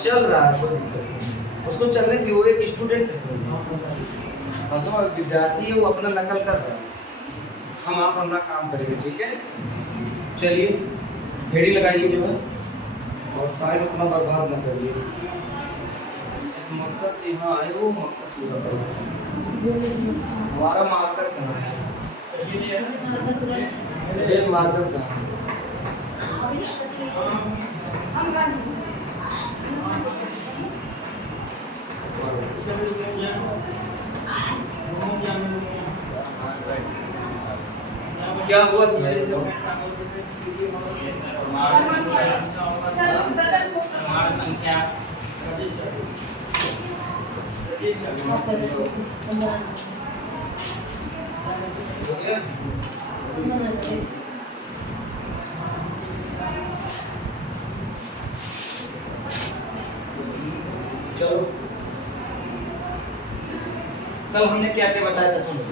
चल रहा है, कोई दिक्कत नहीं, उसको चलने दी। वो एक स्टूडेंट है, समझ, विद्यार्थी है, वो अपना नकल कर रहा है। हम आप अपना काम करेंगे, ठीक है। चलिए घेड़ी लगाइए जो है, और टाइम अपना बर्बाद न करिए। इस मकसद से यहाँ आए हो, मकसद पूरा करो। हमारा मार्कर कहाँ है? ये मार्कर कहाँ है? क्या हुआ चलो, कल हमने क्या क्या बताया था, सुनो।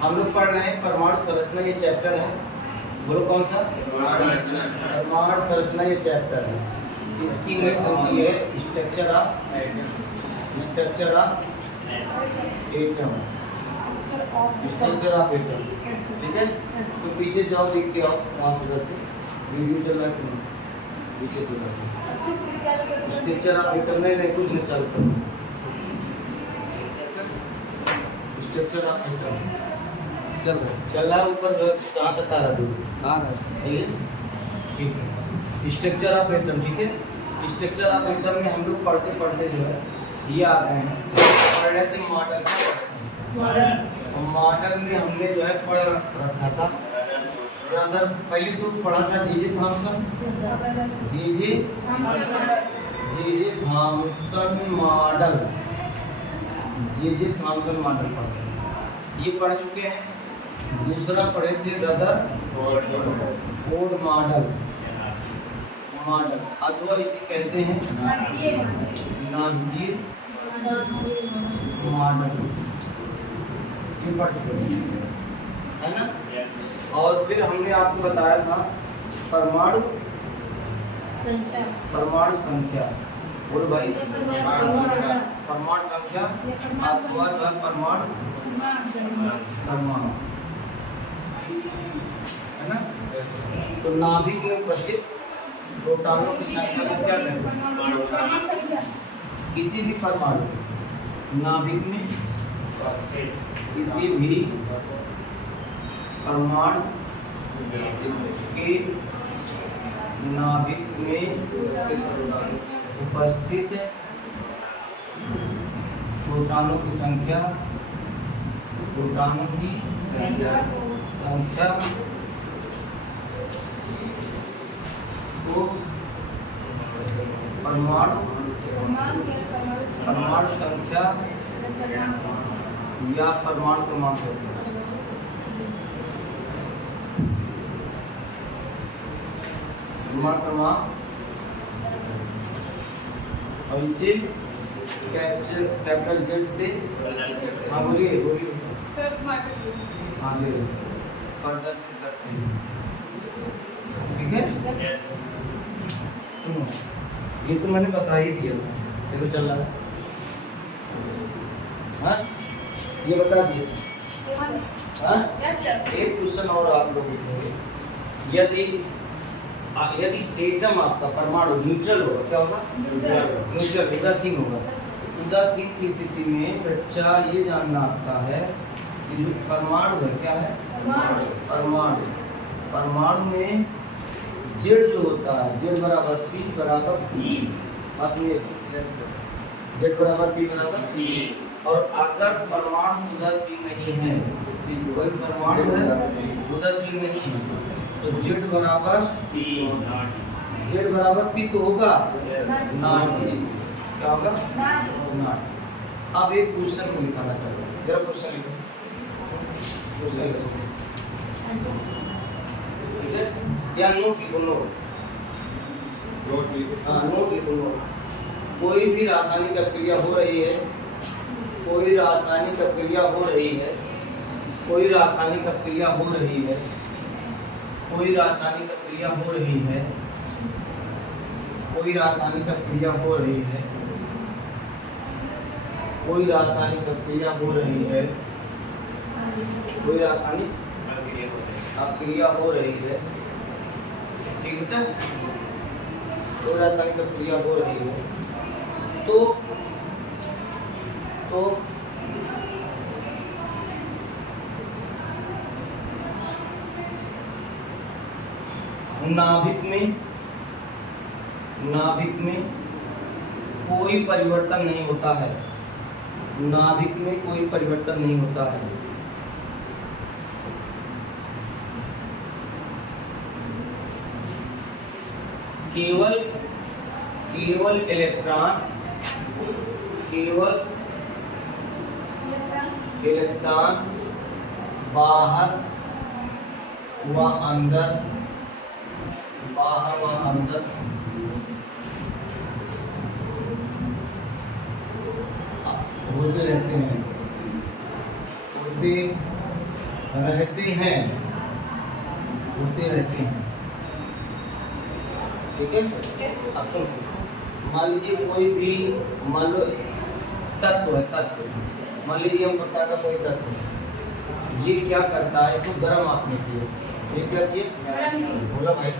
हम लोग पढ़ रहे हैं परमाणु संरचना, ये चैप्टर है। बोलो कौन सा? परमाणु संरचना, ये चैप्टर है। इसकी इंग्लिश होती है structure of atom. Structure of atom, ठीक है। तो पीछे जाओ, देख के आओ वहाँ उधर से वीडियो चल रहा है, पीछे से उधर से स्ट्रक्चर ऑफ एटम में कुछ नहीं चलता। स्ट्रक्चर ऑफ एटम चल रहा है ऊपर, कहाँ तक आ रहा है? ठीक है, स्ट्रक्चर ऑफ एटम, ठीक है। स्ट्रक्चर ऑफ एटम में हम लोग पढ़ते पढ़ते जो है ये आ गए हैं, पढ़ रहे थे मॉडल। मॉडल में हमने जो है पढ़ रखा था ब्रदर, पहले तो पढ़ा था J J. Thomson model. J J. Thomson model पढ़ा, ये पढ़ चुके हैं। दूसरा पढ़े थे रदरफोर्ड मॉडल, अथवा इसे कहते हैं नाभिकीय मॉडल, ये पढ़ चुके हैं, है ना। और फिर हमने आपको बताया था परमाणु संख्या। बोलो भाई, परमाणु संख्या अथवा परमाणु, है ना। तो नाभिक में उपस्थित प्रोटॉनों की संख्या को क्या कहते हैं? किसी भी परमाणु नाभिक में, किसी भी परमाणु के नाभिक में उपस्थित प्रोटॉनों की संख्या, प्रोटॉनों की संख्या को परमाणु संख्या या परमाणु क्रमांक कहते हैं। परमाणु क्रमांक, और इसे कैपिटल जेड से, हाँ बोलिए सर, आगे प्रदर्शित करते हैं, ठीक है। सुनो, ये तो मैंने बता ही दिया था, ये तो चल रहा है, हाँ ये बता दिया। हाँ, एक क्वेश्चन और आप लोग लिखेंगे, यदि एटम आपका परमाणु न्यूट्रल होगा, क्या होगा? न्यूट्रल, उदासीन होगा। उदासीन की स्थिति में बच्चा ये जानना आता है कि जो परमाणु है, क्या है? परमाणु में जेड जो होता है, जेड बराबर पी बराबर पी, जेड बराबर पी बराबर पी। और अगर परमाणु उदासीन नहीं है, कोई परमाणु है उदासीन नहीं है, तो जेड बराबर पी तो होगा नॉट, क्या होगा? नॉट। अब एक क्वेश्चन को लिखाना चाहिए, जरा क्वेश्चन लिखो, ठीक है, या नोट लिखो, नोट लिखो। कोई भी रासायनिक प्रक्रिया हो रही है, कोई रासायनिक क्रिया हो रही है, कोई रासायनिक क्रिया हो रही है, कोई रासायनिक क्रिया हो रही है, कोई रासायनिक क्रिया हो रही है, कोई रासायनिक क्रिया हो रही है, ठीक बेटा, कोई रासायनिक क्रिया हो रही है, तो नाभिक में कोई परिवर्तन नहीं होता है, नाभिक में कोई परिवर्तन नहीं होता है, केवल इलेक्ट्रॉन बाहर व अंदर होते रहते हैं, ठीक है। अब सुनो, मान लीजिए कोई भी, मान लो तत्व है, मान लीजिए हम प्रकार का कोई तत्व है, ये क्या करता है, इसको गर्म आपने किया, ये क्या किए, बोला भाई,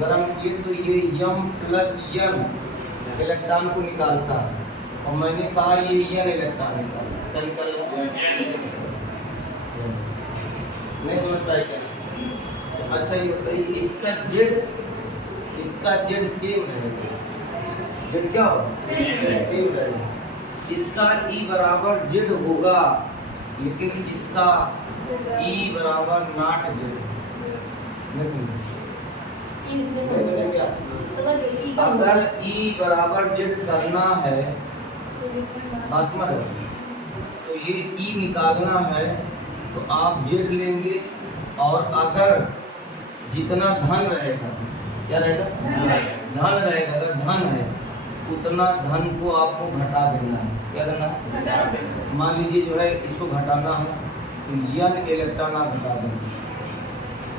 गर्म किए तो ये M+N इलेक्ट्रॉन को निकालता है, और मैंने कहा ये N इलेक्ट्रॉन निकालता है, नहीं समझ पाए क्या? अच्छा ये बताइए, इसका Z सेम रहेगा, Z क्या होगा, सेम रहेगा, इसका E बराबर Z होगा, लेकिन इसका E बराबर नॉट Z, नहीं समझे क्या? अगर E बराबर Z करना है, तो ये E निकालना है, तो आप Z लेंगे, और अगर जितना धन रहेगा, क्या रहेगा, धन रहेगा, अगर धन है उतना धन को आपको घटा देना है, क्या करना है, मान लीजिए जो है इसको घटाना है, तो N इलेक्ट्रॉन आप घटा देंगे,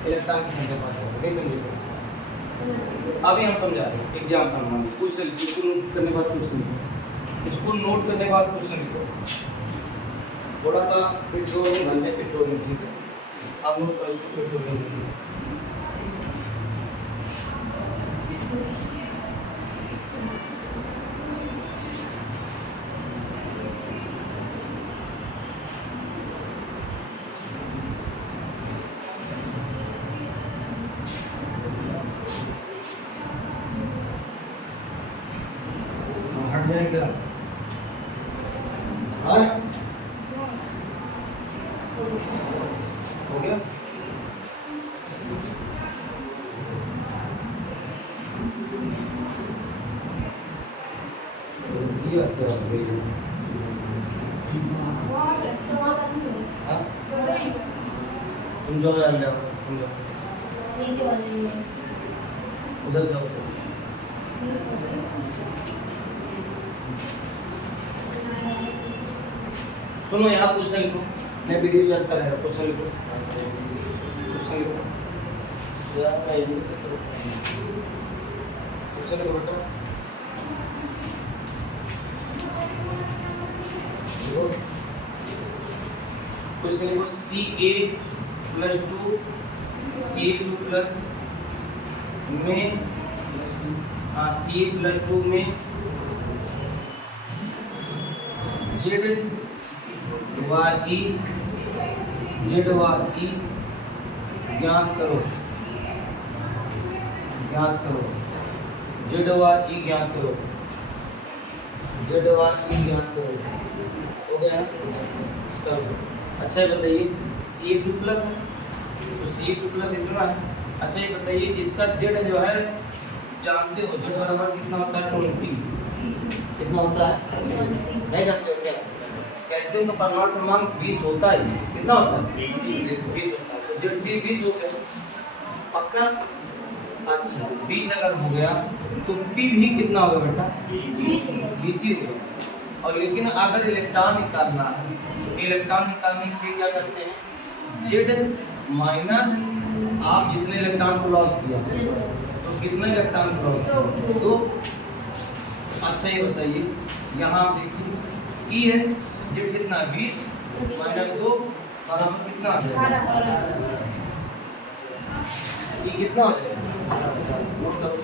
इलेक्ट्रॉन की संख्या पास होगा, नहीं समझे? अभी हम समझा रहे हैं एग्जाम्पल, मान लीजिए क्वेश्चन, इसको नोट करने के बाद क्वेश्चन लिखो, इसको नोट करने के बाद क्वेश्चन लिखो, थोड़ा सा पेट्रोलियम भरने, पेट्रोलियम, ठीक है, आप नोट करो इसको, पेट्रोलियम, हट जाएगा, हाँ हो गया। तुम जाओ यार, ले आओ, तुम जाओ उधर जाओ, सुनो यहाँ क्वेश्चन लिखो, मैं वीडियो चलता रहेगा, क्वेश्चन लिखो, क्वेश्चन लिखो यार, मैं इंग्लिश से क्वेश्चन लिखो बेटा, क्वेश्चन लिखो, Ca+2 में, हाँ Ca+2 में Z व E ज्ञात करो, Z व E ज्ञात करो, हो गया ना? चलो अच्छा ये बताइए, Ca2+ है, तो Ca2+ इतना है। अच्छा ये बताइए, इसका Z जो है जानते हो, Z बराबर कितना होता है, 20, कितना होता है, नहीं जानते हो क्या? कैल्शियम का परमाणु क्रमांक 20 होता है, कितना होता है, 20 होता है, Z भी 20 हो गया, पक्का? अच्छा 20 अगर हो गया तो P भी कितना होगा बेटा, 20 ही होगा। और लेकिन अगर इलेक्ट्रॉन निकालना है, इलेक्ट्रॉन निकालने के लिए क्या करते हैं, जेड माइनस आप जितने इलेक्ट्रॉन को लॉस किया तो कितना इलेक्ट्रॉन को लॉस किया, तो अच्छा ये बताइए यहाँ आप देखिए ई है, जेड कितना 20 माइनस 2 बराबर कितना आ जाएगा, ई कितना हो जाएगा, नोट करो,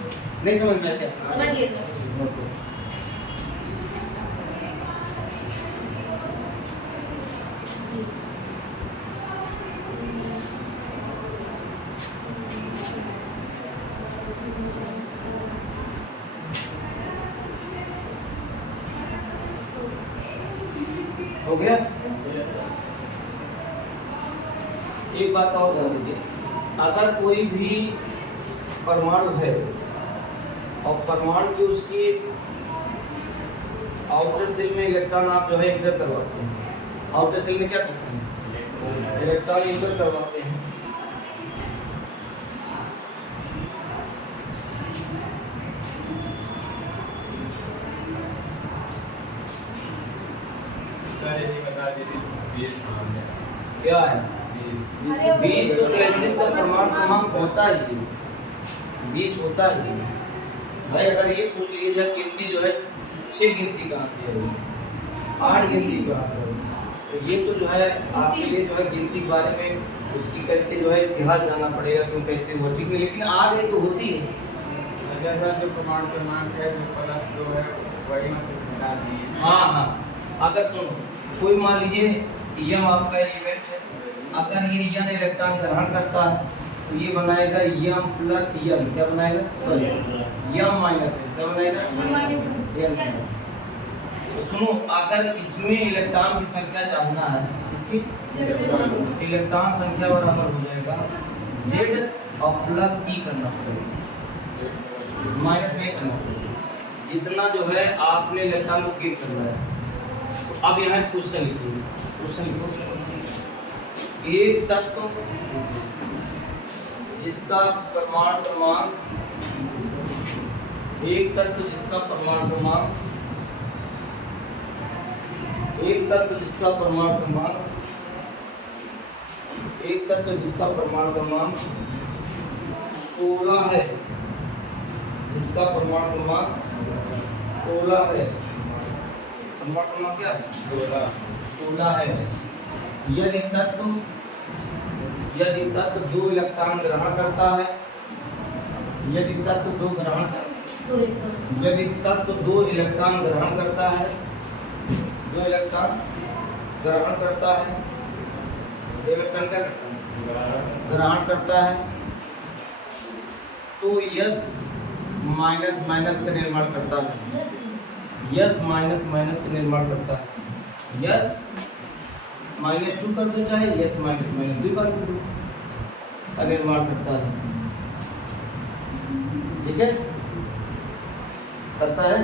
नहीं समझ में आया समझिए नोट करो। हो गया। एक बात और ध्यान दीजिए, अगर कोई भी परमाणु है और परमाणु की उसकी आउटर सेल में इलेक्ट्रॉन आप जो है इंटर करवाते हैं, आउटर सेल में क्या करते हैं, इलेक्ट्रॉन इंटर करवाते हैं, क्या है 20 तो कैल्शियम का परमाणु क्रमांक होता ही 20 होता ही भाई। अगर ये पूछ लीजिए जाए गिनती जो है 6 गिनती कहाँ से है, 8 गिनती कहाँ से है, तो ये तो जो है आपके लिए जो है गिनती के बारे में उसकी कैसे जो है इतिहास जानना पड़ेगा क्यों कैसे हुआ, ठीक है, लेकिन आ गई तो होती है। जैसा जो प्रमाण क्रमांक है जो प्लस जो है वही मिला दिए। हाँ, अगर सुनो कोई मान लीजिए यम आपका एलिमेंट है, अगर ये यन इलेक्ट्रॉन ग्रहण करता है तो ये बनाएगा यम प्लस यन, क्या बनाएगा, सॉरी यम माइनस है, क्या बनाएगा यन। तो सुनो अगर इसमें इलेक्ट्रॉन की संख्या जानना है, इसकी इलेक्ट्रॉन संख्या बराबर हो जाएगा जेड और प्लस ई करना पड़ेगा, माइनस नहीं करना पड़ेगा, जितना जो है आपने इलेक्ट्रॉन को गिव करना है। तो अब यहाँ क्वेश्चन लिखिए, क्वेश्चन एक तत्व जिसका परमाणु क्रमांक, एक तत्व जिसका परमाणु क्रमांक, एक तत्व जिसका परमाणु क्रमांक, एक तत्व जिसका परमाणु क्रमांक 16 है, जिसका परमाणु क्रमांक 16 है, परमाणु क्रमांक क्या है 16 है। यदि तत्व 2 इलेक्ट्रॉन ग्रहण करता है, यदि तत्व 2 ग्रहण कर, यदि तत्व 2 इलेक्ट्रॉन ग्रहण करता है, 2 इलेक्ट्रॉन ग्रहण करता है, इलेक्ट्रॉन क्या करता है, ग्रहण करता है, तो यस माइनस माइनस का निर्माण करता है, यस माइनस माइनस का निर्माण करता है, यस -2 कर दो चाहे यस -2 कर दो का निर्माण करता है, ठीक है, करता है।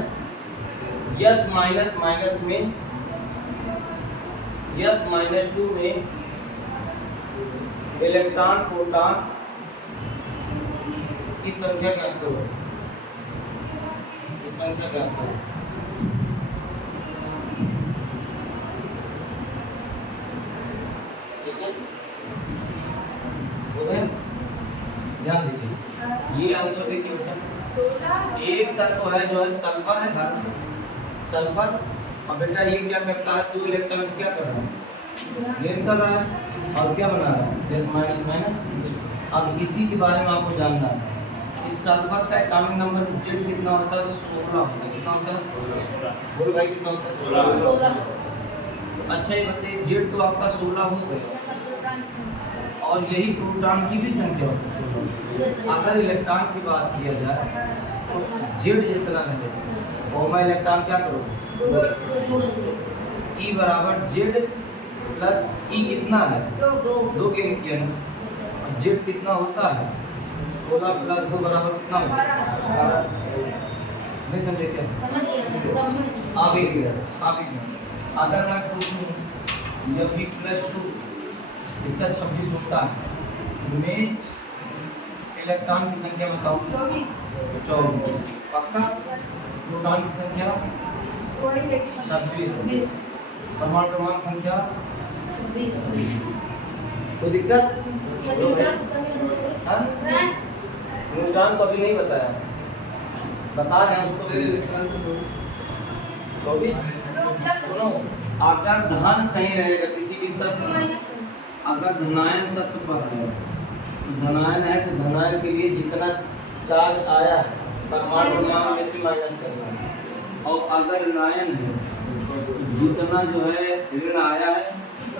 यस माइनस माइनस में, यस -2 में इलेक्ट्रॉन प्रोटॉन की संख्या ज्ञात करो, की संख्या ज्ञात करो, ध्यान दीजिए। ये आंसर देखिए बेटा, एक तत्व है जो है सल्फर है, सल्फर, और बेटा ये क्या करता है, 2 इलेक्ट्रॉन क्या कर रहा है, गेन कर रहा है, और क्या बना रहा है, प्लस माइनस माइनस। अब इसी के बारे में आपको जानना है, इस सल्फर का एटॉमिक नंबर जेड कितना होता है, 16 होता है, कितना होता है, बोल भाई कितना होता है, 16। अच्छा ये बताइए जेड तो आपका 16 हो गया, और यही प्रोटॉन की भी संख्या होती है 16। अगर इलेक्ट्रॉन की बात किया जाए तो जेड जितना रहे ओमा इलेक्ट्रॉन क्या करो, ई बराबर जेड प्लस ई कितना है, 2 गेन किया ना, और जेड कितना होता है 16 प्लस 2 बराबर कितना होता है, नहीं समझे क्या, आप एक अगर मैं पूछूं या फिर +2 इसका 26 होता है में इलेक्ट्रॉन की संख्या बताओ, 24 पक्का, प्रोटॉन की संख्या 26, परमाणु क्रमांक संख्या कोई दिक्कत? हाँ? न्यूट्रॉन तो अभी नहीं बताया, बता रहे हैं उसको। 24। सुनो, अगर धन कहीं रहेगा किसी भी तत्व, अगर धनायन तत्व पर है, धनायन है तो धनायन के लिए जितना चार्ज आया है परमाणु क्रमांक में से माइनस करना है, और अगर ऋणायन है जितना जो है ऋण आया है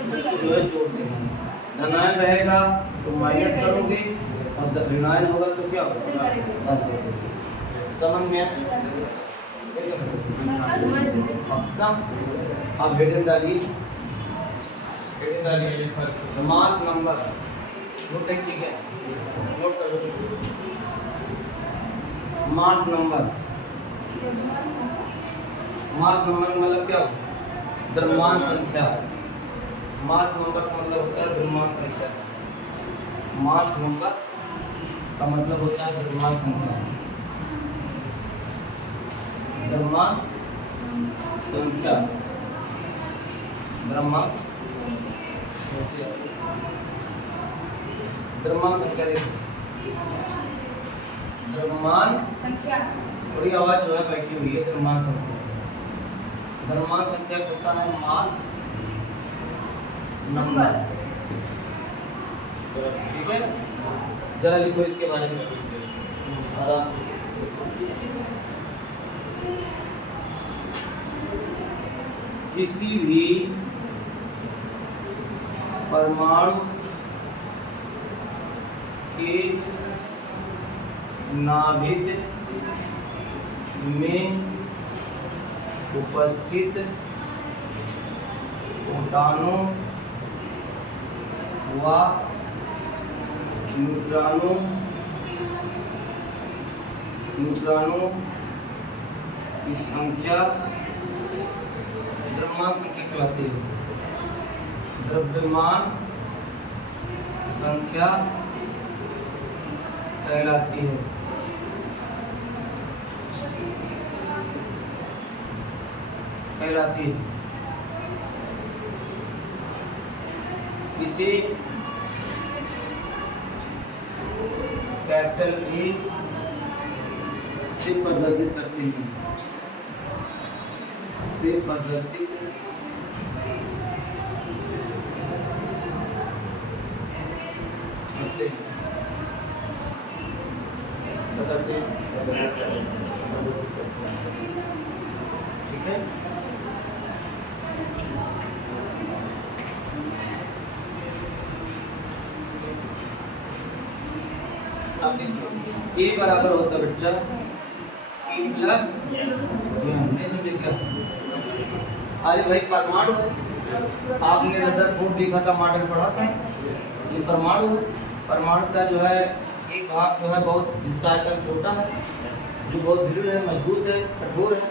उसको जो है जोड़ देना है। धनायन रहेगा तो माइनस करोगे और ऋणायन होगा तो क्या होगा? समझ में आया? ना आप हेडिंग डालिए, हेडिंग डालिए सर, मास नंबर नोट ठीक है, नोट कर लो। मास नंबर, मास नंबर का मतलब क्या होता है? द्रव्यमान संख्या। मास नंबर का मतलब होता है द्रव्यमान संख्या। मास नंबर का मतलब होता है द्रव्यमान संख्या। द्रव्यमान संख्या, द्रव्यमान द्रव्यमान संख्या, द्रव्यमान संख्या, थोड़ी आवाज जो है बैठी हुई है। द्रव्यमान संख्या, द्रव्यमान संख्या होता है मास नंबर। ठीक है, जरा लिखो इसके बारे में आराम से। किसी भी परमाणु के नाभिक में उपस्थित प्रोटॉनों व न्यूट्रॉनों की संख्या द्रव्यमान संख्या कहलाती है। द्रव्यमान संख्या कहलाती है। इसे कैपिटल ए से प्रदर्शित करते हैं, से प्रदर्शित करते हैं, ठीक है। अब देखिए ए बराबर होता है बच्चा E प्लस नहीं समझे क्या? अरे भाई परमाणु है, आपने रदरफोर्ड देखा था, मॉडल पढ़ा था, ये परमाणु है। परमाणु का जो है एक भाग जो है बहुत, जिसका आयतन छोटा है, जो बहुत दृढ़ है, मजबूत है, कठोर है,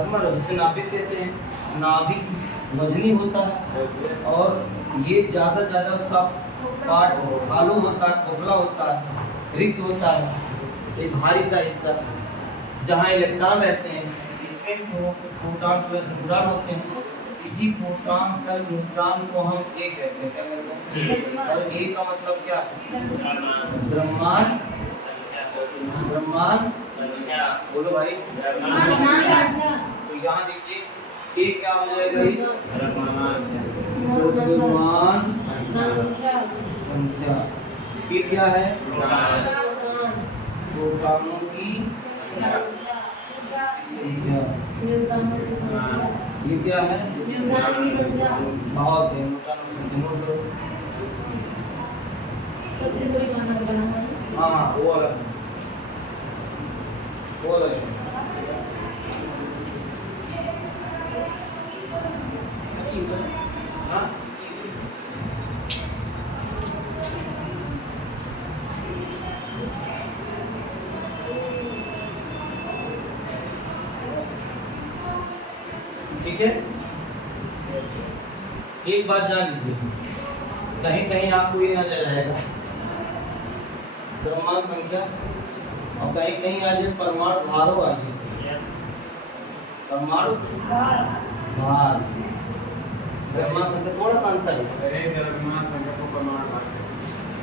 समझ, जिसे नाभिक कहते हैं। नाभिक वजनी होता है और ये ज़्यादा उसका पार्ट खालू होता है, खोखला होता है, रिक्त होता है, एक भारी सा हिस्सा जहाँ इलेक्ट्रॉन रहते हैं, इसमें प्रोटॉन प्लस न्यूट्रॉन होते हैं। इसी प्रोटॉन प्लस न्यूट्रॉन को हम ए कहते हैं, क्या कहते हैं? और ए का मतलब क्या? द्रव्यमान, द्रव्यमान बोलो भाई, तो यहाँ देखिए ए क्या हो जाएगा? द्रव्यमान संख्या। ये क्या है? प्रोटॉनों की संख्या। ये क्या है? बहुत है, न्यूट्रॉनों की संख्या। हाँ वो अलग, वो अलग। हाँ ठीक है। एक बात जान लीजिए, कहीं कहीं आपको ये नजर आएगा द्रव्यमान संख्या, और कहीं कहीं आ जाए परमाणु भारों आ जाए, परमाणु भार, द्रव्यमान संख्या थोड़ा सा अंतर है, अरे द्रव्यमान संख्या को परमाणु भार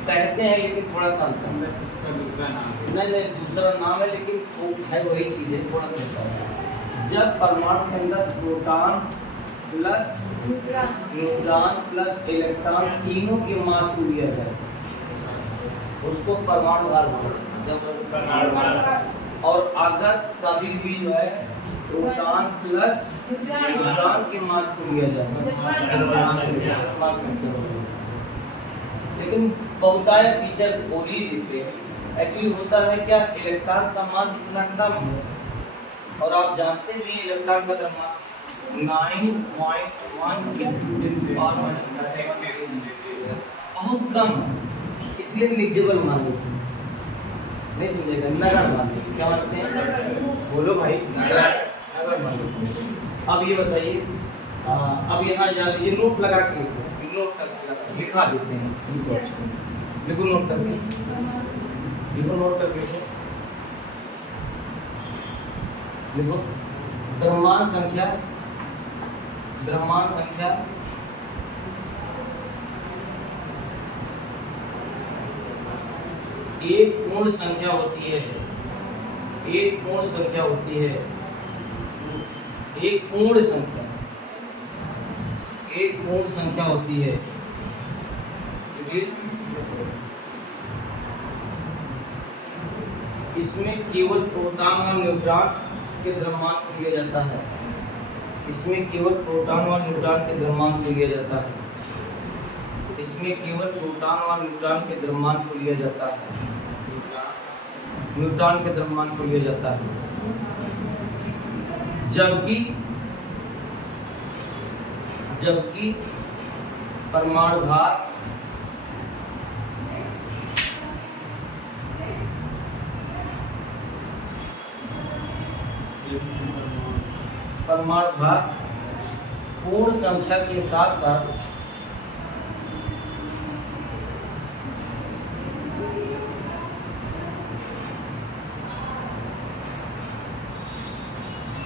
कहते हैं लेकिन थोड़ा सा अंतर है। उसका दूसरा नाम है। नहीं नहीं दूसरा नाम है लेकिन वो है वही चीज़ है, थोड़ा सा अंतर है। जब परमाणु के अंदर proton plus neutron plus electron तीनों के मास को लिया जाए उसको परमाणु भार बोलते हैं। जब और अगर कभी भी जो है प्रोटॉन प्लस न्यूट्रॉन के मास को लिया जाए मास संख्या होगी। लेकिन बहुतायत टीचर बोल ही देते हैं। एक्चुअली होता है क्या, इलेक्ट्रॉन का मास इतना कम है और आप जानते भी इलेक्ट्रॉन का द्रव्यमान 9.1 बहुत कम है, इसलिए निग्जेबल मान लेते हैं। नहीं समझेगा, नगण्य मान लेते हैं। क्या मानते हैं, बोलो भाई, नगण्य मान लेते हैं। अब ये बताइए, अब यहाँ याद ये नोट लगा के लिखो, नोट करके लिखा देते हैं इनको, लिखो नोट करके, लिखो नोट करके लिखो। द्रव्यमान संख्या, द्रव्यमान संख्या एक पूर्ण संख्या होती है, एक पूर्ण संख्या होती है, एक पूर्ण संख्या, एक पूर्ण संख्या होती है। इसमें केवल प्रोटॉन और न्यूट्रॉन के द्रव्यमान को लिया जाता है, इसमें केवल प्रोटॉन और न्यूट्रॉन के द्रव्यमान को लिया जाता है, इसमें केवल प्रोटॉन और न्यूट्रॉन के द्रव्यमान को लिया जाता है, न्यूट्रॉन के द्रव्यमान को लिया जाता है। जबकि जबकि परमाणु भार परमाणु भार पूर्ण संख्या के साथ साथ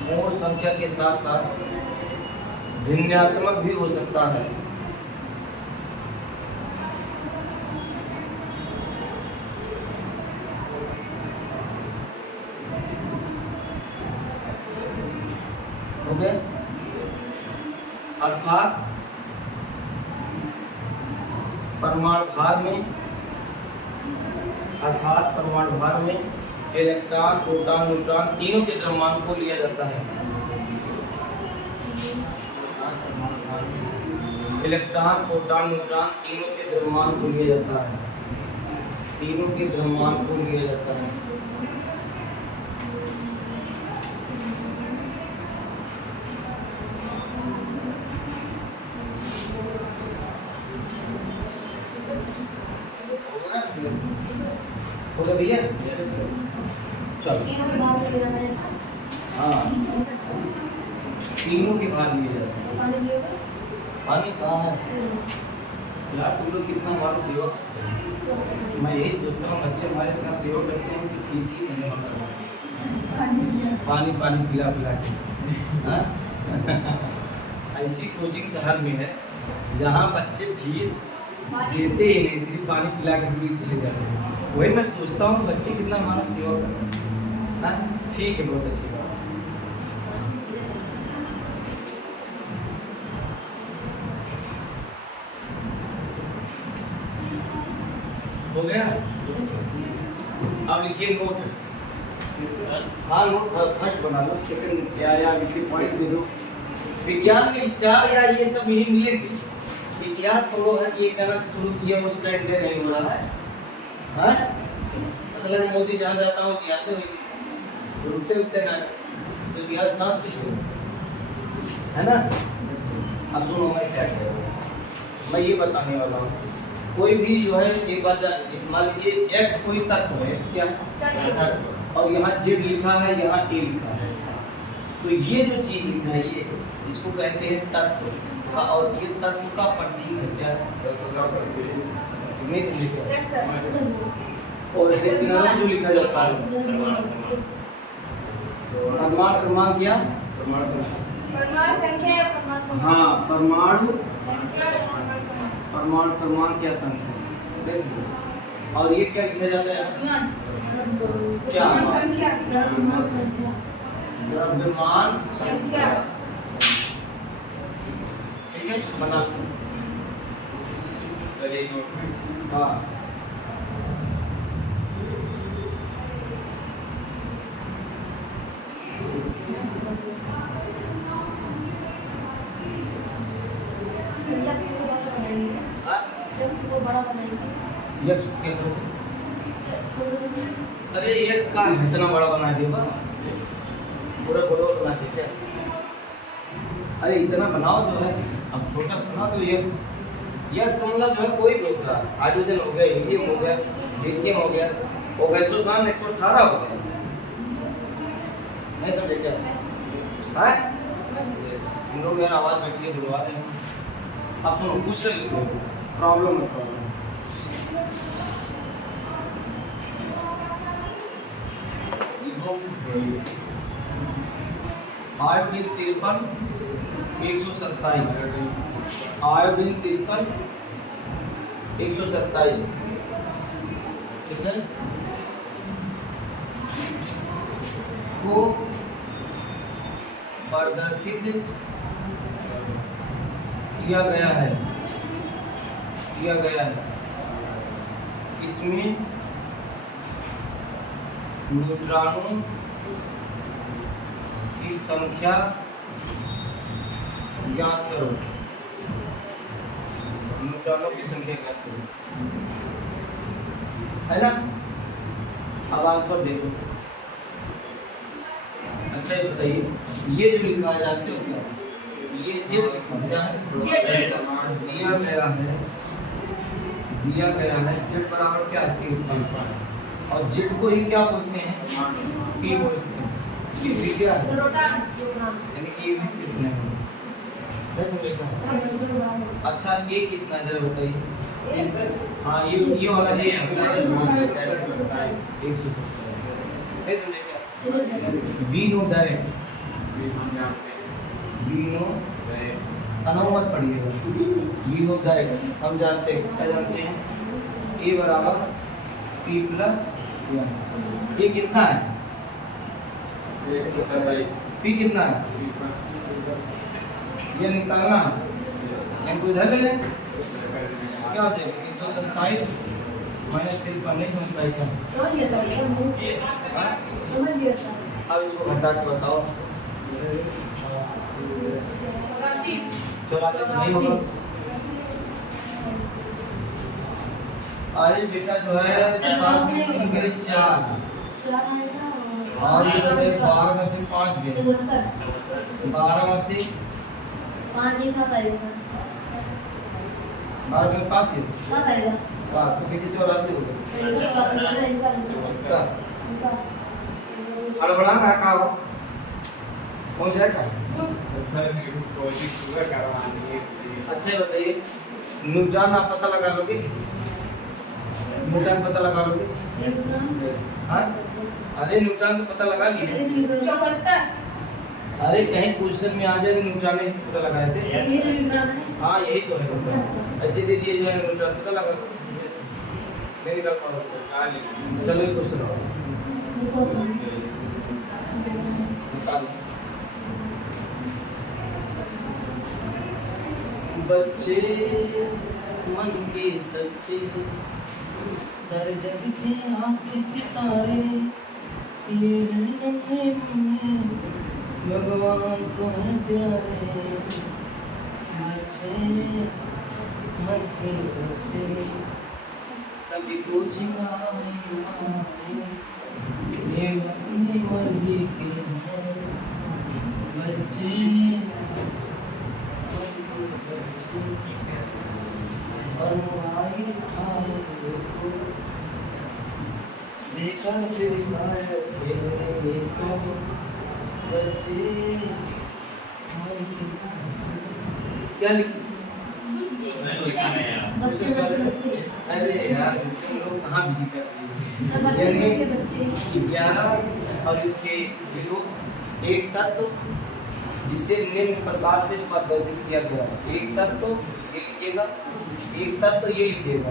पूर्ण संख्या के साथ साथ भिन्नात्मक भी हो सकता है। हो गया, अर्थात परमाणु भार में, अर्थात परमाणु भार में इलेक्ट्रॉन, प्रोटॉन, न्यूट्रॉन तीनों के द्रव्यमान को लिया जाता है। इलेक्ट्रॉन, प्रोटॉन, न्यूट्रॉन तीनों के द्रव्यमान को लिया जाता है, तीनों के द्रव्यमान को लिया जाता है। हो गया भैया, चलो हाँ तीनों के भार लिए जाते हैं। पानी कहाँ है यार, तुम लोग कितना हमारा सेवा, मैं यही सोचता हूँ बच्चे हमारे इतना सेवा करते हैं कि फीस ही नहीं है, पानी पानी पिला पिला के। ऐसी कोचिंग शहर में है जहाँ बच्चे फीस देते ही नहीं, सिर्फ पानी पिला के भी चले जाते हैं। वही मैं सोचता हूँ बच्चे कितना हमारा सेवा करते हैं। ठीक है, बहुत अच्छी बात। हो गया, अब लिखिए नोट। हाँ नोट फर्स्ट बना लो, सेकंड क्या या किसी पॉइंट दे दो। विज्ञान में स्टार या ये सब यही मिलेंगे। इतिहास तो वो है कि एक तरह से शुरू किया वो स्टैंड नहीं हो रहा है। हाँ अगर मोदी जहाँ जाता हूँ इतिहास से हुई रुकते रुकते ना तो इतिहास ना है ना। अब सुनो मैं क्या कह रहा हूँ, मैं ये बताने वाला हूँ। कोई भी जो है एक बात मान लीजिए एक्स कोई तत्व है, एक्स क्या है और यहाँ जेड लिखा है, यहाँ ए लिखा है, तो ये जो चीज लिखा है ये इसको कहते हैं तत्व का, और ये तत्व का प्रतीक है क्या, नहीं समझे क्या। और इसके किनारे जो लिखा जाता है परमाणु क्रमांक क्या, परमाणु संख्या या परमाणु हाँ, परमाणु संख्या या परमाणु परमाणु क्रमांक क्या संख्या बेस। और ये क्या लिखा जाता है क्या संख्या द्रव्यमान संख्या ठीक है बना लो। चलिए नोट में हाँ यक्स क्या करोगे? अरे यक्स का इतना बड़ा बना दिया बा पूरा बड़ा बना दिया क्या? अरे इतना बनाओ जो है, अब छोटा बनाओ तो यक्स यक्स मतलब जो है कोई भी होता है, हाइड्रोजन हो गया, हीलियम हो गया, लिथियम हो गया, ओगैसोसान 118 हो गया। नहीं समझे क्या? है हम लोग यार आवाज बैठी है बुलवा रहे हैं। आप सुनो क्वेश्चन लिखो, प्रॉब्लम है प्रॉब्लम। आयोडीन 53 127 आयोडीन 53 127 ठीक है को प्रदर्शित किया गया है इसमें न्यूट्रॉनों की संख्या ज्ञात करो। न्यूट्रॉनों की संख्या ज्ञात करो, है ना? अब आंसर देखो। अच्छा ये बताइए, ये जो लिखा है जानते हो क्या? ये जो क्या है दिया गया है जेड बराबर क्या है 3 और जेड को ही क्या बोलते हैं पी बोलते हैं। ये भी क्या है यानी कि ये भी कितना है अच्छा ये कितना है जरा बताइए। हाँ ये वाला ये है 170 B no direct B no तनाव मत पढ़िएगा। बी नो डायरेक्ट हम जानते हैं क्या जानते हैं ए बराबर पी प्लस 1 ये कितना है पी कितना है ये निकालना है इनको इधर ले लें क्या हो जाएगा 127 माइनस 53 नहीं समझ पाई क्या? अब इसको घटा के बताओ 84 नहीं होगा। अरे बेटा जो है 7 के 4 और ये तो 12 में से 5 गए 12 में से 12 में 5 है 7 तो किसी 84 हो गए इसका हड़बड़ाना का हो पहुंच जाएगा। अच्छा बताइए न्यूट्रॉन आप पता लगा लोगे न्यूट्रॉन पता लगा लोगे हाँ अरे न्यूट्रॉन तो पता लगा लिए 74 अरे कहीं क्वेश्चन में आ जाए न्यूट्रॉन नहीं पता लगाए थे हाँ यही तो है ऐसे दे दिए जाए न्यूट्रॉन पता लगा नहीं निकल पाओगे चलो एक क्वेश्चन और निकाल बच्चे मन के सच्चे सर जग के आंखें के तारे ये नन्हे मुन्ने भगवान को है प्यारे बच्चे मन के सच्चे कभी कुछ गाए ये अपनी मर्जी के हैं बच्चे और आई खाए देखा फिर खेलने तो बच्चे क्या लिखा अरे यार लोग कहाँ बिजी करते हैं यानी 11 और इसके लोग एक तत्व जिसे निम्न प्रकार से प्रदर्शित किया गया है। एक तत्व ये लिखिएगा, एक तत्व ये लिखिएगा,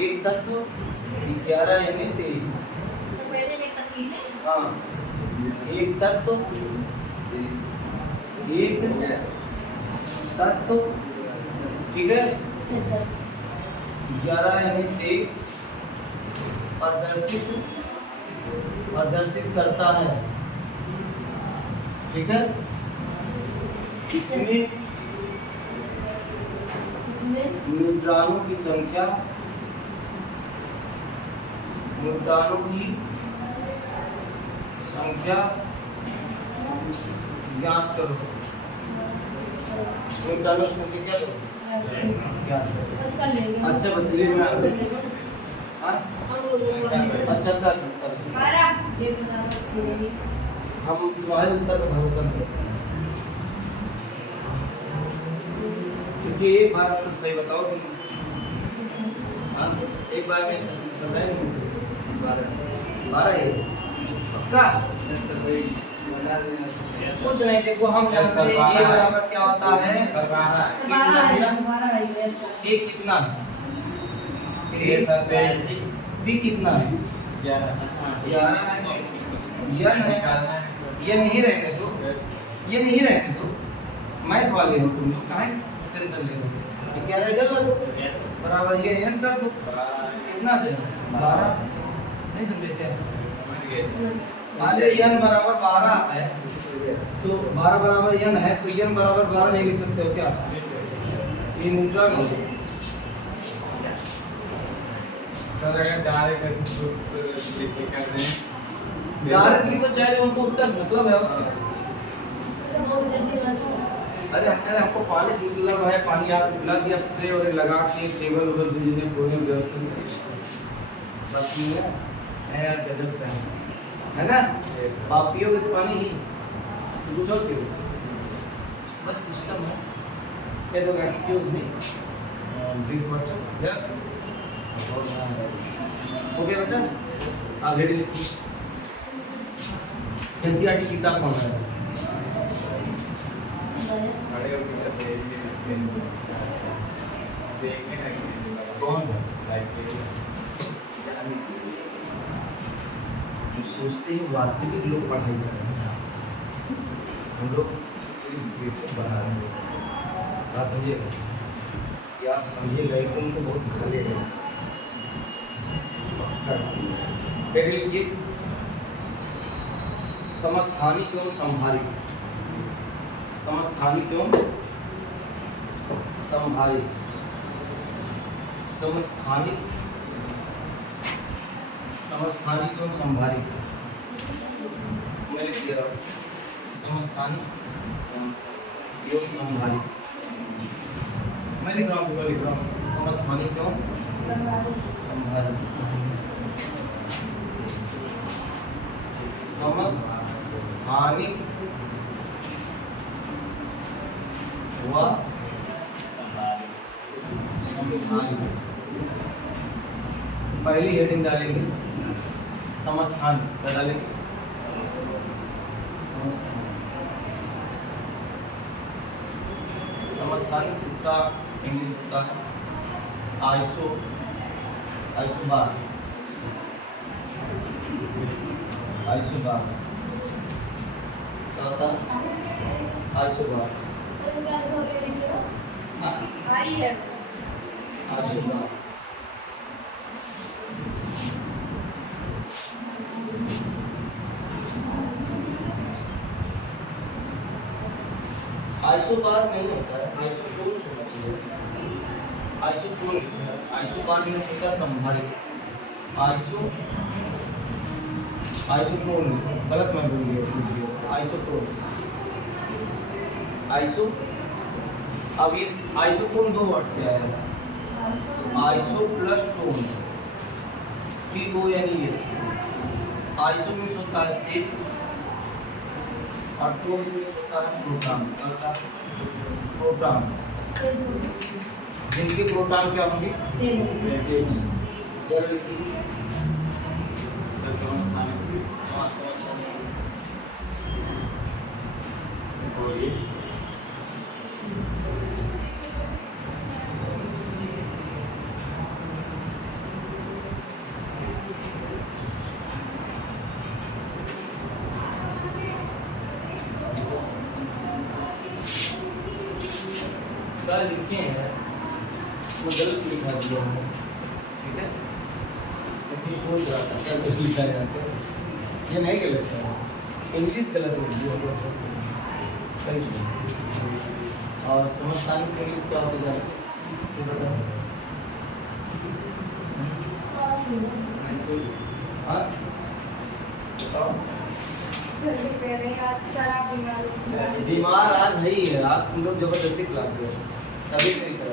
एक तत्व 11 यानी 23। तो पहले लिखता थी है हाँ, एक तत्व, एक तत्व, ठीक है, 11 यानी 23 प्रदर्शित करता है, ठीक है। इसमें इसमें न्यूट्रॉनों की संख्या, न्यूट्रॉनों की संख्या ज्ञात करो। न्यूट्रॉनों की संख्या क्या करो? ज्ञात करो। कर लेंगे। अच्छा बताइए, मैं हाँ? हम लोग अच्छा कर उत्तर, 12 ये बराबर हम तुम्हारे उत्तर पर भरोसा नहीं करते, क्योंकि एक बार तुम सही बताओ कि हाँ, एक बार में सच बताए नहीं सही। 12 है पक्का? कुछ नहीं, देखो हम जानते हैं ये बराबर क्या होता है, ये कितना है, बी कितना है, 11 है, यन है, ये नहीं रहने दो, ये नहीं रहने दो, मैथ वाले हो तुम लोग, काहे टेंशन ले रहे हो, 11 इधर ला दो, बराबर ये यन कर दो, कितना है 12, नहीं समझे क्या? मान यन बराबर 12 है, तो 12 बराबर यन है, तो यन बराबर 12 नहीं लिख सकते हो क्या? ये न्यूट्रॉन हो गया। सर अगर डायरेक्ट लिख के कर दें, डायरेक्ट लिखो चाहे उनको उत्तर मतलब है। अरे हमको पानी से मतलब है, पानी आप पिला दिया, ट्रे और लगा के टेबल उधर दूसरे कोई व्यवस्था नहीं की। बस ये है यार, गजब का है ना? आप पियोगे तो पानी ही दूसरा क्यों? बस सिस्टम है। कह दोगे excuse me, drink water, yes okay बेटा, आप रेडी लिखिए। एनसीईआरटी की किताब कौन है? खड़े होकर देखने लगे कौन है? लाइब्रेरी हम सोचते हैं वास्तविक लोग पढ़ाई कर रहे हैं, हम लोग सिर्फ वेतन बढ़ा रहे हैं। बात समझिएगा कि आप समझिएगा कि उनको बहुत खाली है। पहले लिखिए समस्थानिक एवं संभारिक, समस्थानिक एवं संभारिक, समस्थानिक, समस्थानिक एवं संभारिक, मैं लिख दे रहा हूँ समस्थानिक एवं संभारिक, मैं लिख रहा हूँ, पूरा लिख रहा हूँ समस्थानिक एवं संभारिक, समस्थानिक व संभारिक। पहली हेडिंग डालेंगे समस्थान, क्या डालेंगे? समस्थानिक, इसका इंग्लिश होता है आइसोबार, आइसोबार क्या होता है? आइसोबार, आई है आइसोबार। आइसोबार नहीं होता है, आइसोटोन्स होना चाहिए। आइसोटोन, आइसोबार में होता है संभारिक, आइसोटोन गलत मैं बोल गया, आइसोटोन, आइसो, अब इस आइसोटोन दो वर्ड से आया है, iso plus tone, TONES। Iso means होता है सेट और टोन मीन्स होता है प्रोटॉन, क्या होता है? प्रोटॉन, जिनके प्रोटॉन क्या होंगे? सेट। जरा लिखिए बोलिए। सर लिखे हैं, मैं गलत लिखा दिया हूँ, ठीक है? मैं कुछ सोच रहा था क्या गलत लिखा जाता है, ये नहीं गलत है, इंग्लिश गलत हो गई है, सही है। और समझदारी का इंग्लिश क्या होता है ये बताओ? हाँ बताओ। बीमार आज नहीं है, आज तुम लोग जबरदस्ती खिलाते हो, तभी नहीं करा।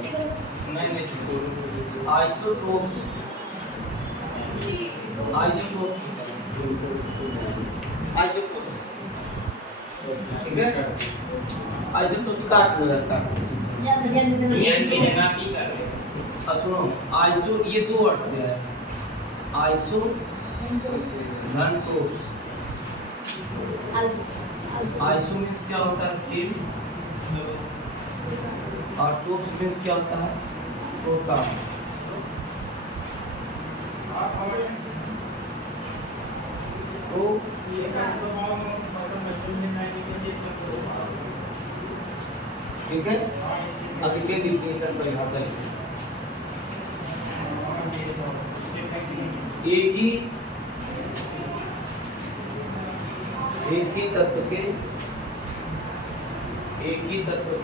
नहीं आइसोटोप्स, आइसोटोप्स, आइसोटोप्स, ठीक है? आइसोटोप्स काट लो यार, काट। अब सुनो, आइसो ये दो वर्ड से है, आइसो धन टोप्स। आइसो मीन्स क्या होता है? सेम। और टोप्स मीन्स क्या होता है? टोटा। तो ठीक है, अब इसके डिफिनेशन परिभाषा लिखिए। एक ही तत्व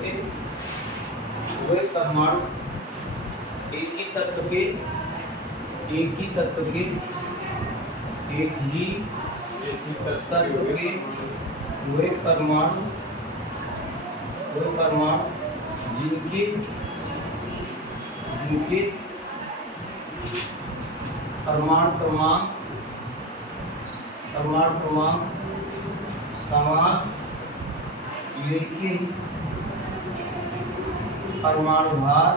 के वे परमाणु, एक ही तत्व के वे परमाणु जिनके परमाणु क्रमांक समान, लेकिन परमाणु भार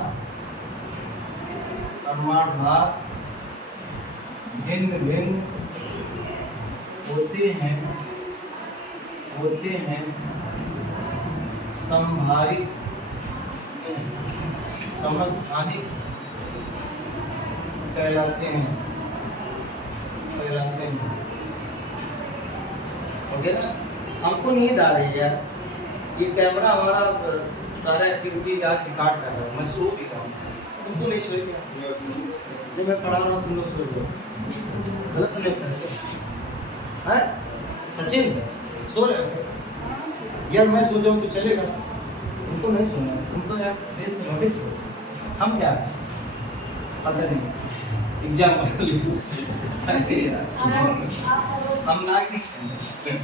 भिन्न भिन्न होते हैं, समभारित समस्थानिक कहलाते हैं। ओके ना? हमको नींद आ रही है यार, ये कैमरा हमारा सारा एक्टिविटी आज रिकॉर्ड कर रहा है, मैं सो भी रहा हूँ, तुमको नहीं सोए क्या? जब मैं पढ़ा रहा हूँ तुम लोग सो रहे हो, गलत नहीं कर रहे हैं? सचिन सो रहे हो यार? मैं सो जाऊँ तो चलेगा, तुमको नहीं सोना, तुम तो यार देश नोटिस हो, हम क्या है पता नहीं, एग्जाम लिखो हम नागरिक हैं।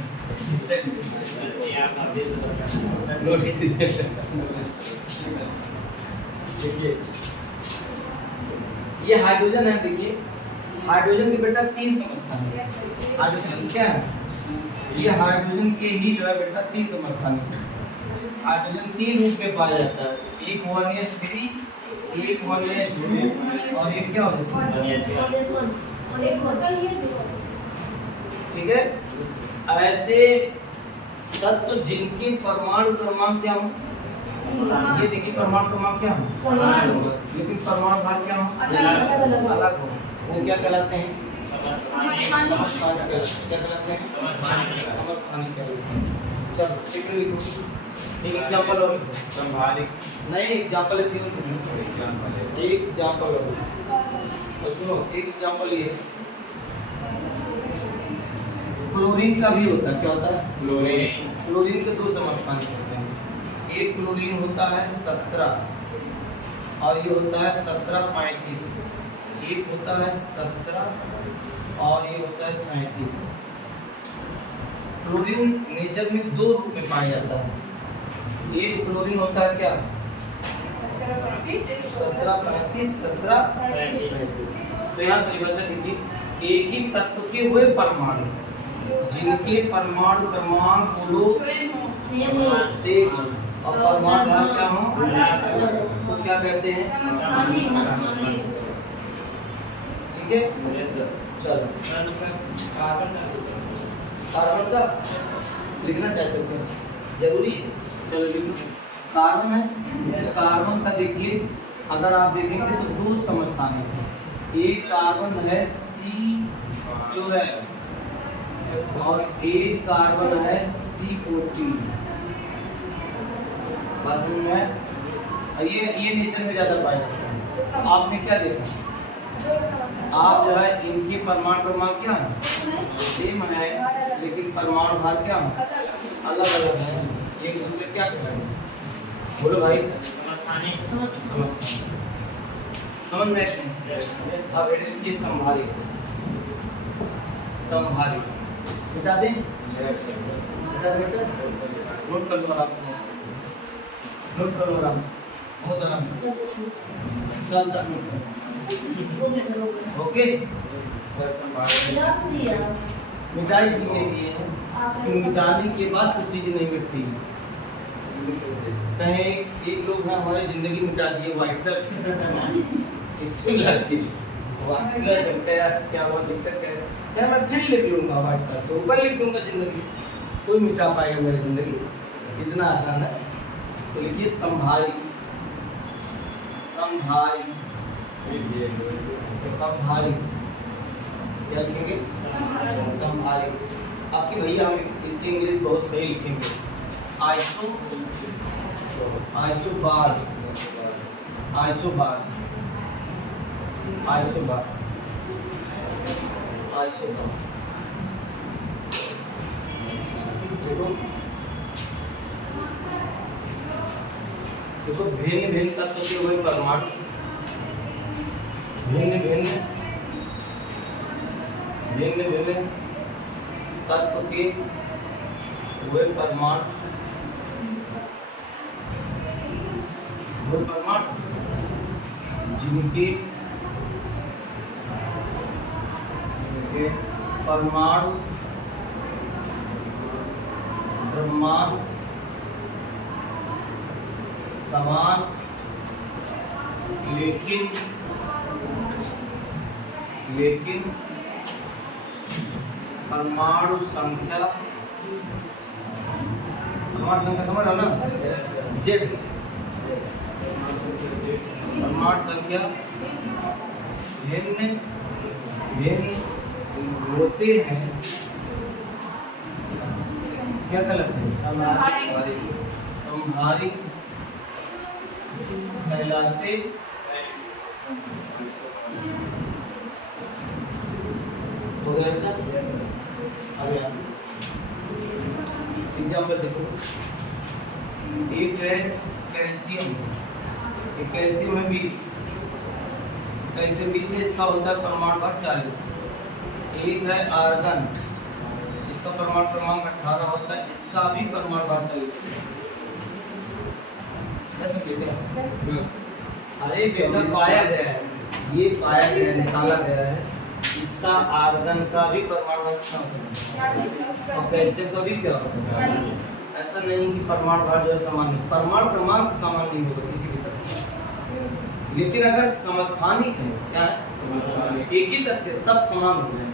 देखिए ये हाइड्रोजन है, देखिए हाइड्रोजन के बेटा 3 समस्थान है। हाइड्रोजन क्या है? ये हाइड्रोजन के ही जो है बेटा 3 समस्थान है। हाइड्रोजन 3 रूप में पाया जाता है, एक 1s3, एक 1s2 और एक क्या होता है? ठीक है, ऐसे तत्व जिनकी परमाणु क्रमांक क्या हो? ये देखिए परमाणु क्रमांक क्या हो, लेकिन परमाणु भार क्या हो? अलग हो। वो क्या कहलाते हैं? समस्थानिक। क्या कहलाते हैं? समस्थानिक कहलाते हैं। चलो सेकंड लिखो, एक एग्जांपल और लिखो। संभारिक नहीं एग्जांपल है, ठीक है? एक एग्जांपल और तो सुनो, एक एग्जांपल ये क्लोरीन का भी होता है। क्या होता है? क्लोरीन के 2 समस्थानिक होते हैं। एक क्लोरीन होता है 17 और ये होता है 1735। एक होता है 17 और ये होता है 37। क्लोरीन नेचर में 2 रूप में पाया जाता है। एक क्लोरीन होता है क्या? 1735, 1735। तो यहाँ परिभाषा देखिए, एक ही तत्व के वे परमाणु जिनके परमाणु क्रमांक बोलो सेम और परमाणु भार क्या हो तो क्या कहते हैं? ठीक है, चलो कार्बन का लिखना चाहते हो, जरूरी है। चलो लिख लो। कार्बन है, तो कार्बन का देखिए अगर आप देखेंगे तो दो समस्थानिक हैं। एक कार्बन है C12 और एक कार्बन है C14। बात समझ में आया? ये नेचर में ज़्यादा पाया जाता है। आपने क्या देखा? आप जो है इनके परमाणु क्रमांक क्या है? सेम है, लेकिन परमाणु भार क्या है? अलग अलग है। एक दूसरे क्या कहलाएंगे? बोलो भाई। समझ में अब ये संभारी बता दें, बेटा नोट कर लो आप, नोट कर लो आराम से, बहुत आराम से कल तक नोट करो। ओके, मिटाई इसलिए दिए हैं कि मिटाने के बाद कुछ चीज़ें नहीं मिटती। कहीं एक लोग हैं हमारी ज़िंदगी मिटा दिए व्हाइट कलर से, इसमें लगती व्हाइट कलर से क्या बहुत दिक्कत है क्या? मैं फिर लिख लूँगा व्हाइट कलर तो ऊपर लिख दूँगा ज़िंदगी, कोई मिटा पाएगा मेरी ज़िंदगी, इतना आसान है। तो लिखिए संभारी, संभारी, संभारी, क्या लिखेंगे? संभारी। आपकी भैया हम इसकी इंग्लिश बहुत सही लिखेंगे, आइसोबार्स, आइसोबार्स, आइसोबार, आइसोबार। देखो देखो भिन्न भिन्न तत्व के वही परमाणु, भिन्न भिन्न भिन्न भिन्न तत्व के वे परमाणु, वे परमाणु जिनके परमाणु द्रव्यमान समान लेकिन परमाणु संख्या समझ रहे हो ना? जेड परमाणु संख्या भिन्न भिन्न होते हैं। क्या गलत है? संभारी कहलाते हो गया बेटा। अब एग्जाम्पल देखो, एक है कैल्शियम, एक कैल्शियम है 20, कैल्शियम 20 है, इसका होता है परमाणु भार 40। एक है आर्गन, इसका परमाणु क्रमांक 18 होता है, इसका भी परमाणु भार 40। अरे बेटा पाया गया है, ये पाया गया है, निकाला गया है, इसका आर्गन का भी परमाणु भार कितना होता है और कैल्शियम का भी क्या होता है। ऐसा नहीं कि परमाणु भार जो है समान नहीं, परमाणु क्रमांक समान नहीं होगा किसी की तरह, लेकिन अगर समस्थानिक है, क्या है, एक ही तत्व तब समान हो जाएंगे।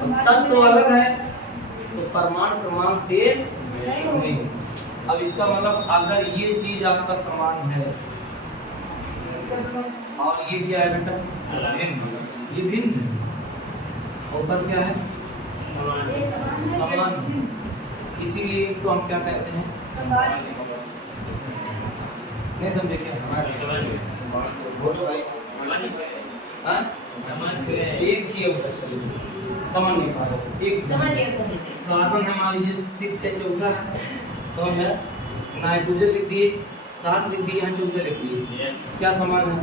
तत्व तो अलग है तो परमाणु क्रमांक से नहीं। अब इसका मतलब अगर ये चीज आपका समान है और ये क्या है बेटा? भिन्न, ये भिन्न है, और पर क्या है? समान। इसीलिए इनको हम क्या कहते हैं? नहीं समझे क्या? बोलो भाई। हाँ? एक चाहिए बोला, चलिए समझ नहीं पा रहे। एक कार्बन है मान लीजिए 6 से 14 है, तो हम नाइट्रोजन लिख दिए 7 लिख दिए, यहाँ 14 लिख दिए, क्या समान है?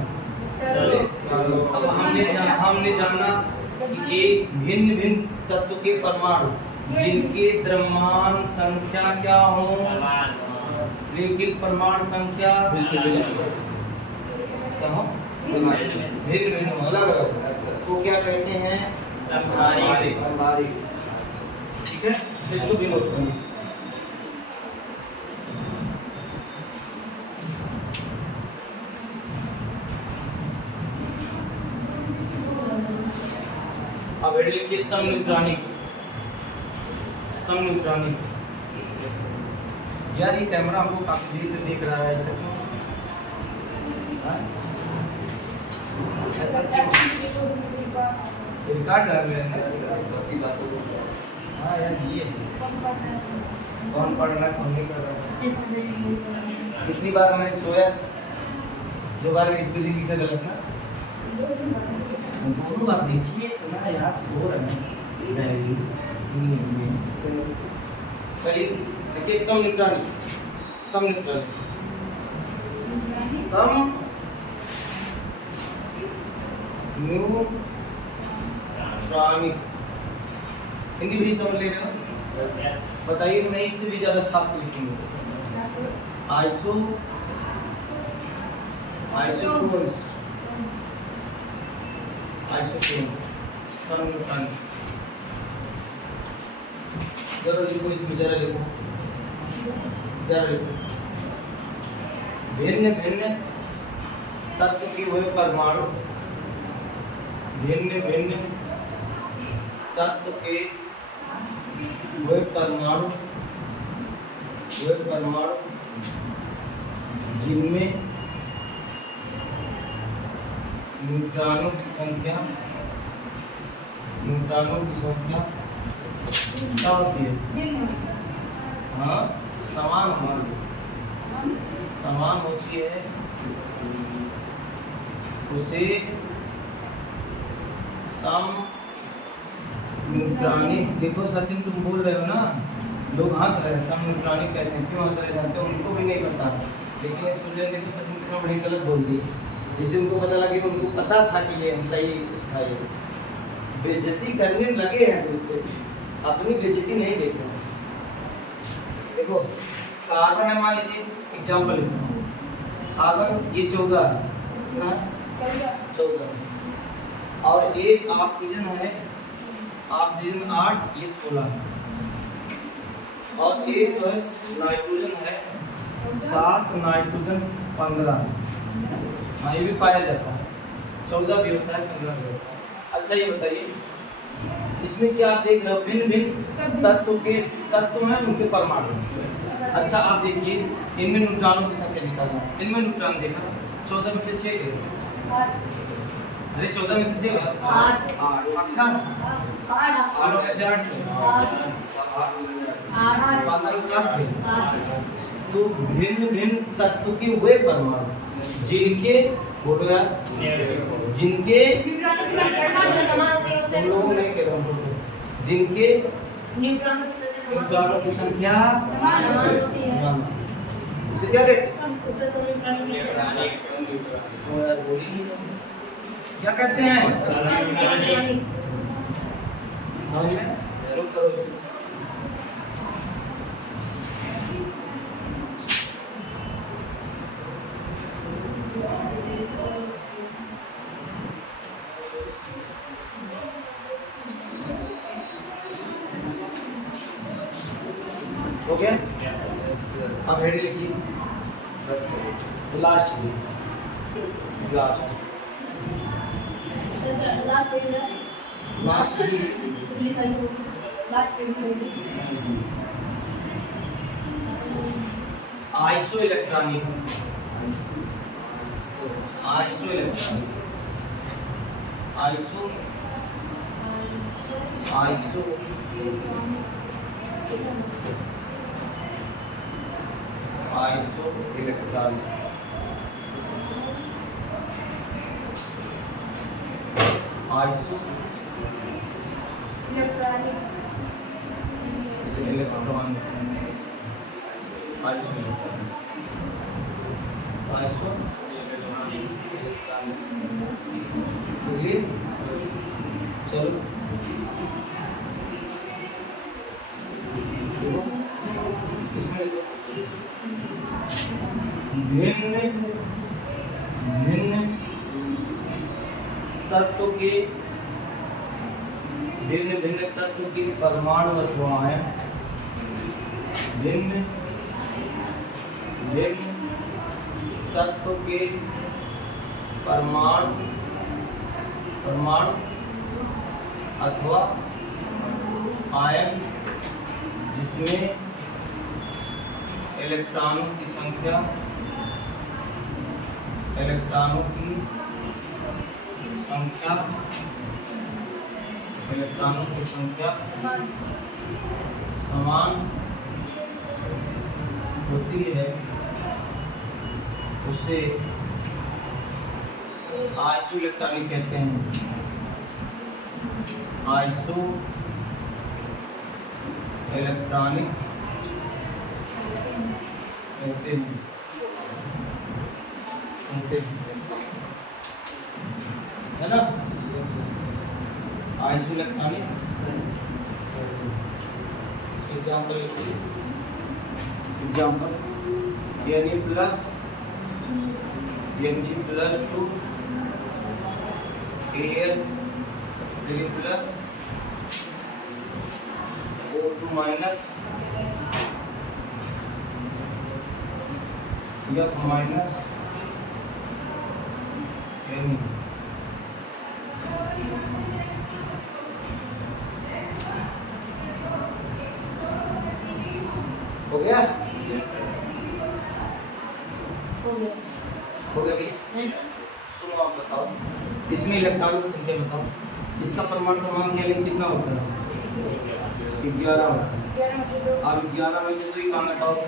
अब हमने जाना कि एक भिन्न भिन्न तत्व के परमाणु जिनके द्रव्यमान संख्या क्या हो, लेकिन परमाणु संख्या क्या हो? भिन्न भिन्न अलग अलग, तो क्या कहते हैं? संभारी। ठीक है, इसको भी नोट करें। अब हेड लिखिए समन्युक्रानिक, समन्युक्रानिक यार ये कैमरा हमको काफी देर से देख रहा है ऐसे क्यों? हाँ? ऐसा क्यों? रिकॉर्ड कर रहे हैं सबकी बातों को हाँ यार ये कौन पढ़ रहा है कौन नहीं कर रहा है। कितनी बार मैंने सोया 2 बार स्पेलिंग लिखा गलत ना दोनों बार देखिए ना यार सो रहे हैं चलिए देखिए सम न्यूट्रॉनिक सम न्यूट्रॉनिक हिंदी भी समझ ले रहे हो बताइए नहीं इससे भी ज्यादा छाप के लिखेंगे आइसो आइसोक्रोन्स सम न्यूट्रॉनिक जरा लिखो इसमें जरा लिखो भिन्न भिन्न तत्व की हुए परमाणु भिन्न भिन्न तत्व के हुए परमाणु जिनमें न्यूट्रॉनों की संख्या क्या होती है हाँ समान होती है उसे सम न्यूट्रॉनिक देखो सचिन तुम बोल रहे हो ना लोग हंस रहे हैं सम न्यूट्रॉनिक कहते हैं क्यों हंस रहे जानते हो उनको भी नहीं पता लेकिन स्टूडेंट ने सचिन कितना बड़ी गलत बोल दी जिससे उनको पता लगे उनको पता था कि ये सही था ये बेइज्जती करने लगे हैं दूसरे अपनी बेइज्जती नहीं देख रहे देखो कार्बन है मान लीजिए एग्जाम्पल कार्बन ये 14 है 14 और एक ऑक्सीजन है ऑक्सीजन 8 ये 16 और एक बस नाइट्रोजन है 7 नाइट्रोजन 15 हाँ ये भी पाया जाता है 14 भी होता है 15 भी होता है अच्छा ये बताइए इसमें क्या आप देख रहे हो भिन्न भिन्न तत्व हैं उनके परमाणु अच्छा आप देखिए इनमें न्यूट्रॉनों की संख्या निकालना इनमें न्यूट्रॉन देखा 14 में से 6 अरे 14 में से 6 8 पक्का 8 में से 8 तो भिन्न भिन्न तत्व के हुए परमाणु जिनके जिनके तुम लोगों ने जिनके न्यूट्रॉनों की संख्या उसे क्या कहते हैं क्या कहते हैं समझ में जरूर करो हो गया अब हेडिंग लिखिए लास्ट आइसो इलेक्ट्रॉनिक चलो भिन्न भिन्न तत्व के परमाणु अथवाएं भिन्न भिन्न तत्व के परमाणु अथवा आयन जिसमें इलेक्ट्रॉनों की संख्या इलेक्ट्रॉनों की संख्या समान होती है उसे आइसो इलेक्ट्रॉनिक कहते हैं। आइसो इलेक्ट्रॉनिक कहते हैं। है ना, आइसो इलेक्ट्रॉनिक। एग्जाम्पल यानी plus Mg plus 2 Al 3 plus O2 minus F minus N। हो गया? हो गया। हो गया भैया? सुनो आप बताओ, इसमें इलेक्ट्रॉनों की संख्या बताओ। इसका परमाणु क्रमांक यानी कितना होता है? 11 होता है। आप 11 में से तो ही काम हटाओगे।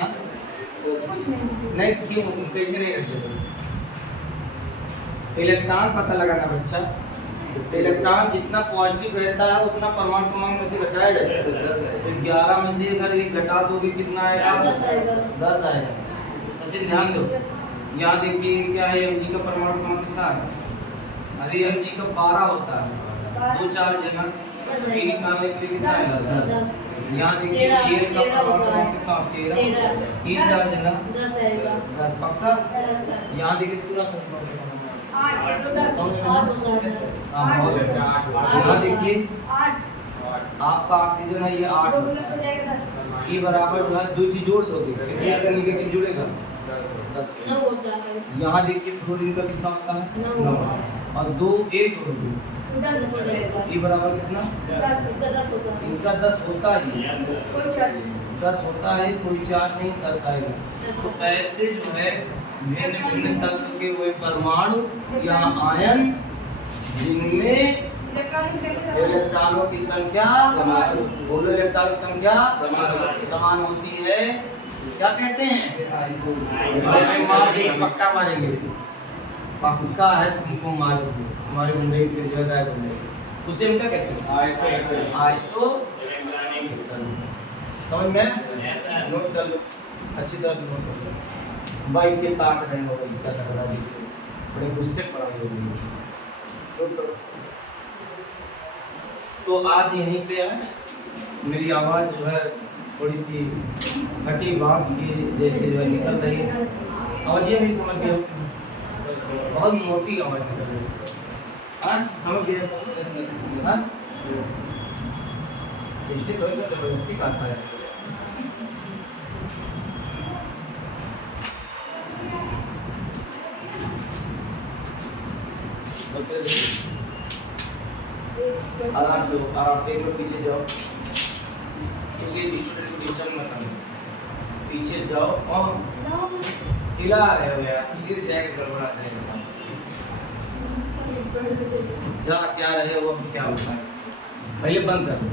हाँ? कुछ नहीं। क्यों तुम कैसे नहीं करते? इलेक्ट्रॉन पता लगाना बच्चा। इलेक्ट्रॉन जितना पॉजिटिव रहता है उतना परमाणु क्रमांक में से घटाया जाता है। तो 11 में से अगर एक घटा दोगे कितना आएगा? 10 आएगा। सचिन ध्यान दो, यहाँ देखिए क्या है, Mg का परमाणु क्रमांक कितना है? अरे Mg का 12 होता है। 2 4 जना सी निकालने के लिए कितना आएगा? 10। यहाँ देखिए Al का परमाणु क्रमांक कितना? 13। 3 4 जना 10 पक्का। यहाँ देखिए पूरा संख्या यहाँ देखिए आपका ऑक्सीजन है ये 8। ये बराबर जो है 2 चीज जोड़ दोगे कितने का निगेटिव जुड़ेगा? 10। यहाँ देखिए फ्लोरीन का कितना होता है? 9 और 2 1 जोड़ दो ये बराबर कितना? इनका 10 होता ही 10 होता है, कोई चार्ज नहीं, 10 आएगा। तो ऐसे जो है भिन्न भिन्न तत्व के वे परमाणु या आयन जिनमें इलेक्ट्रॉनों की संख्या बोलो इलेक्ट्रॉनों की संख्या समान होती है क्या कहते हैं? पक्का मारेंगे, पक्का है तुमको मारोगे, हमारे मुंडे के जो है उसे हम क्या कहते हैं? आइसो। समझ में? नोट कर लो अच्छी तरह से, नोट कर लो। बाइक के काट रहे हो ऐसा लग रहा है जैसे बड़े गुस्से पड़ाई हो रही है। तो आज यहीं पे है, मेरी आवाज़ जो है थोड़ी सी हटी बांस की जैसे जो है निकल रही है। आवाज़ ये नहीं समझ गया, बहुत मोटी आवाज़ निकल रही है। हाँ समझ गया? हाँ जैसे थोड़ी सा जबरदस्ती काटता है ऐसे। आराम से एक लोग पीछे जाओ, किसी स्टूडेंट को डिस्टर्ब मत करना। पीछे जाओ और हिला रहे हो यार, गिर जाएगा, गड़बड़ा जाएगा। जा क्या रहे हो, क्या होता है? पहले बंद कर दो।